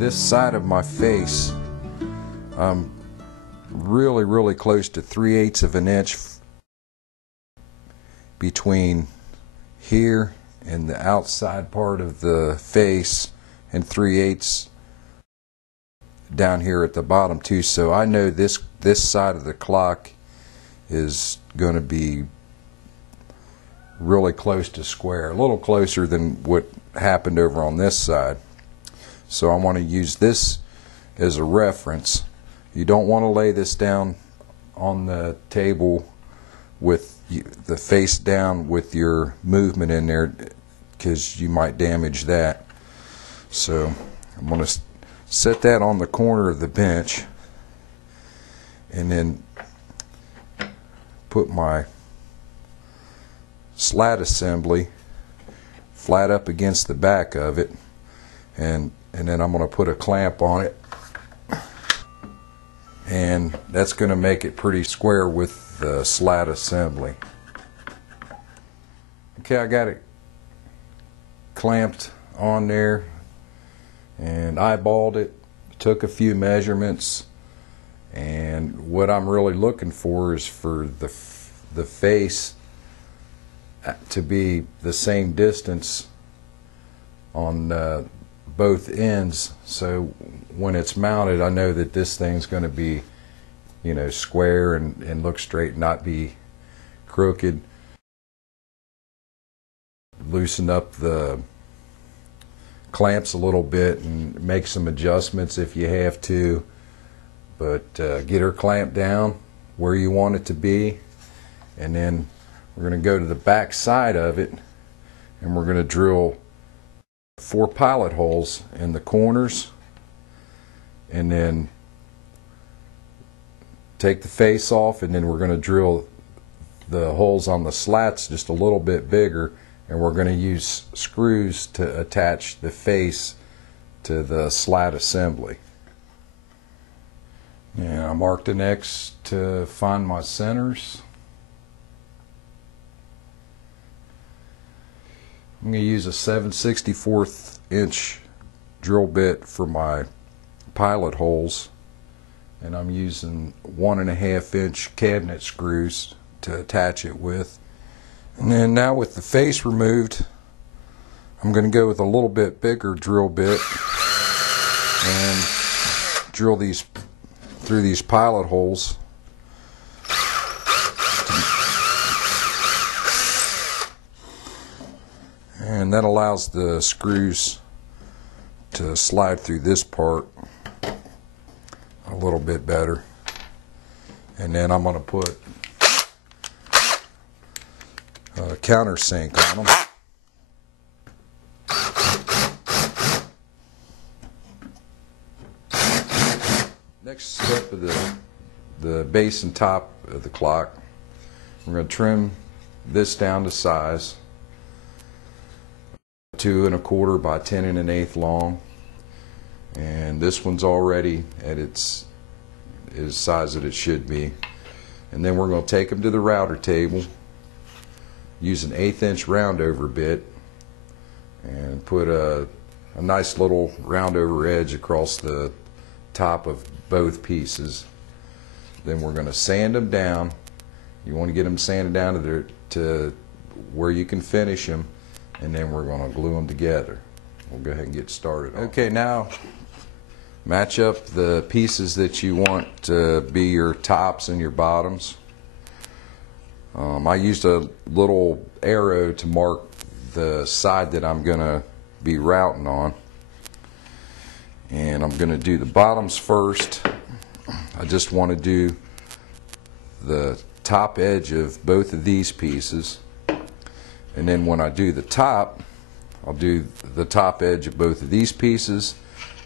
this side of my face, I'm really close to 3/8 of an inch between here and the outside part of the face, and 3/8 down here at the bottom too. So I know this side of the clock is going to be really close to square, a little closer than what happened over on this side. So I want to use this as a reference. You don't want to lay this down on the table with the face down with your movement in there, because you might damage that. So I'm going to set that on the corner of the bench, and then put my slat assembly flat up against the back of it, and then I'm going to put a clamp on it, and that's going to make it pretty square with the slat assembly. Okay, I got it clamped on there and eyeballed it, took a few measurements, and what I'm really looking for is for the face to be the same distance on both ends, so when it's mounted I know that this thing's going to be, you know, square and look straight, not be crooked. Loosen up the clamps a little bit and make some adjustments if you have to, but get her clamped down where you want it to be, and then we're going to go to the back side of it and we're going to drill 4 pilot holes in the corners, and then take the face off, and then we're going to drill the holes on the slats just a little bit bigger, and we're going to use screws to attach the face to the slat assembly. And I marked an X to find my centers. I'm going to use a 7/64 inch drill bit for my pilot holes, and I'm using 1.5 inch cabinet screws to attach it with. And then now with the face removed, I'm going to go with a little bit bigger drill bit and drill these through these pilot holes. And that allows the screws to slide through this part a little bit better. And then I'm going to put a countersink on them. Next step of the base and top of the clock, we're going to trim this down to size, 2 1/4 by 10 1/8 long, and this one's already at its size that it should be. And then we're going to take them to the router table, use an 1/8 inch round over bit, and put a nice little round over edge across the top of both pieces. Then we're going to sand them down. You want to get them sanded down to where you can finish them, and then we're going to glue them together. We'll go ahead and get started. Okay, now match up the pieces that you want to be your tops and your bottoms. I used a little arrow to mark the side that I'm going to be routing on, and I'm going to do the bottoms first. I just want to do the top edge of both of these pieces, and then when I do the top, I'll do the top edge of both of these pieces,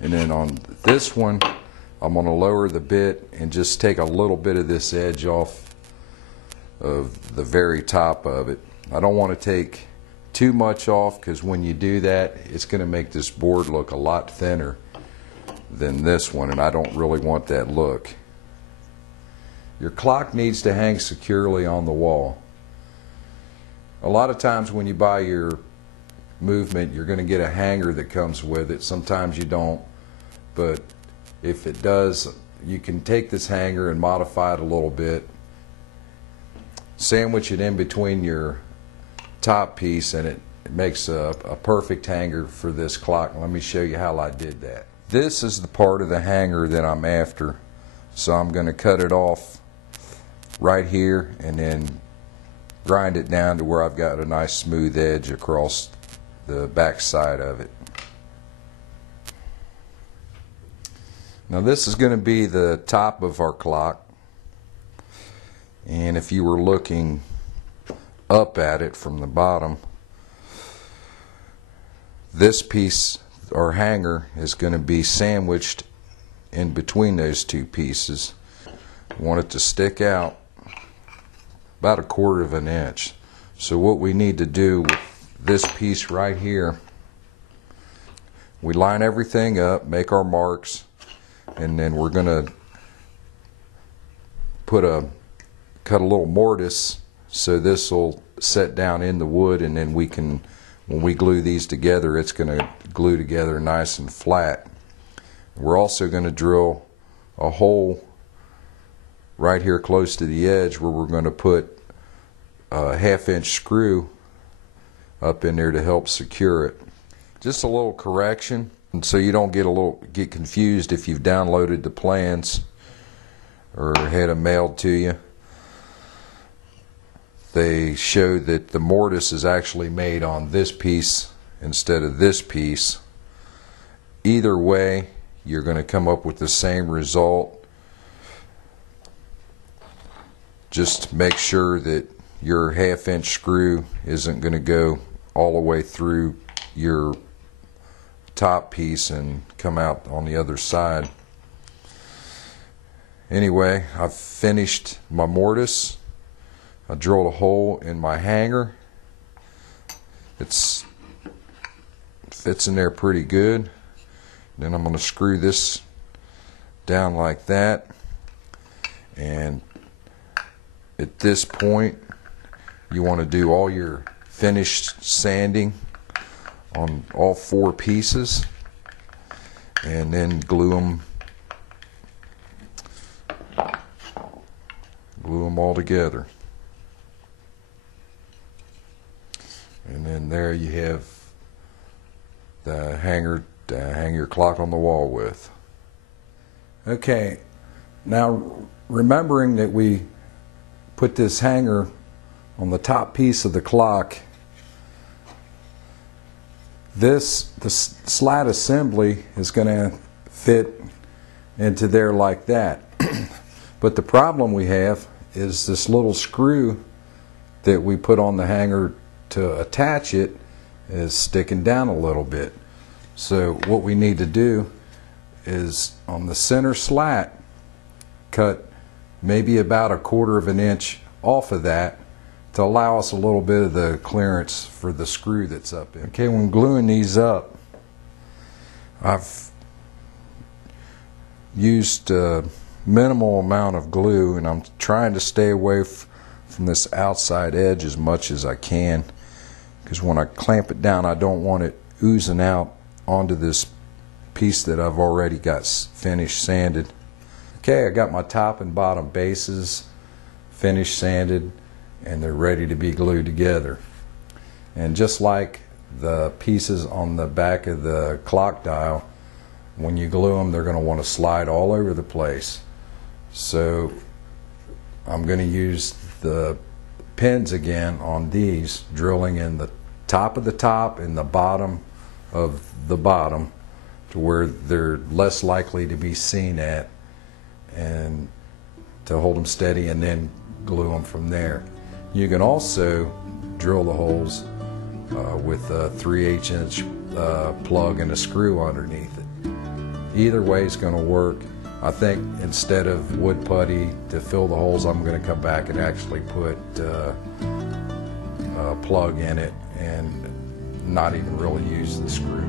and then on this one I'm going to lower the bit and just take a little bit of this edge off of the very top of it. I don't want to take too much off, because when you do that it's going to make this board look a lot thinner than this one, and I don't really want that look. Your clock needs to hang securely on the wall. A lot of times when you buy your movement, you're going to get a hanger that comes with it. Sometimes you don't. but if it does, you can take this hanger and modify it a little bit, sandwich it in between your top piece, and it makes a perfect hanger for this clock. Let me show you how I did that. This is the part of the hanger that I'm after, so I'm going to cut it off right here and then grind it down to where I've got a nice smooth edge across the back side of it. Now this is going to be the top of our clock, and if you were looking up at it from the bottom, this piece or hanger is going to be sandwiched in between those two pieces. You want it to stick out about 1/4 of an inch. So what we need to do with this piece right here, we line everything up, make our marks, and then we're going to cut a little mortise so this will set down in the wood, and then we can, when we glue these together, it's going to glue together nice and flat. We're also going to drill a hole right here close to the edge where we're going to put a 1/2-inch screw up in there to help secure it. Just a little correction, and so you don't get confused if you've downloaded the plans or had them mailed to you. They show that the mortise is actually made on this piece instead of this piece. Either way, you're going to come up with the same result. Just make sure that your 1/2-inch screw isn't going to go all the way through your top piece and come out on the other side. Anyway, I've finished my mortise. I drilled a hole in my hanger. It fits in there pretty good. Then I'm going to screw this down like that, and at this point you want to do all your finished sanding on all 4 pieces and then glue them all together. And then there you have the hanger to hang your clock on the wall with. Okay, now remembering that we put this hanger on the top piece of the clock, the slat assembly is going to fit into there like that. But the problem we have is this little screw that we put on the hanger to attach it is sticking down a little bit. So what we need to do is on the center slat, cut maybe about 1/4 of an inch off of that to allow us a little bit of the clearance for the screw that's up in. Okay, when gluing these up, I've used a minimal amount of glue, and I'm trying to stay away from this outside edge as much as I can, because when I clamp it down, I don't want it oozing out onto this piece that I've already got finished sanded. Okay, I got my top and bottom bases finished sanded, and they're ready to be glued together. And just like the pieces on the back of the clock dial, when you glue them, they're going to want to slide all over the place. So I'm going to use the pins again on these, drilling in the top of the top and the bottom of the bottom to where they're less likely to be seen at, and to hold them steady, and then glue them from there. You can also drill the holes with a 3/8-inch plug and a screw underneath it. Either way is going to work. I think instead of wood putty to fill the holes, I'm going to come back and actually put a plug in it and not even really use the screw.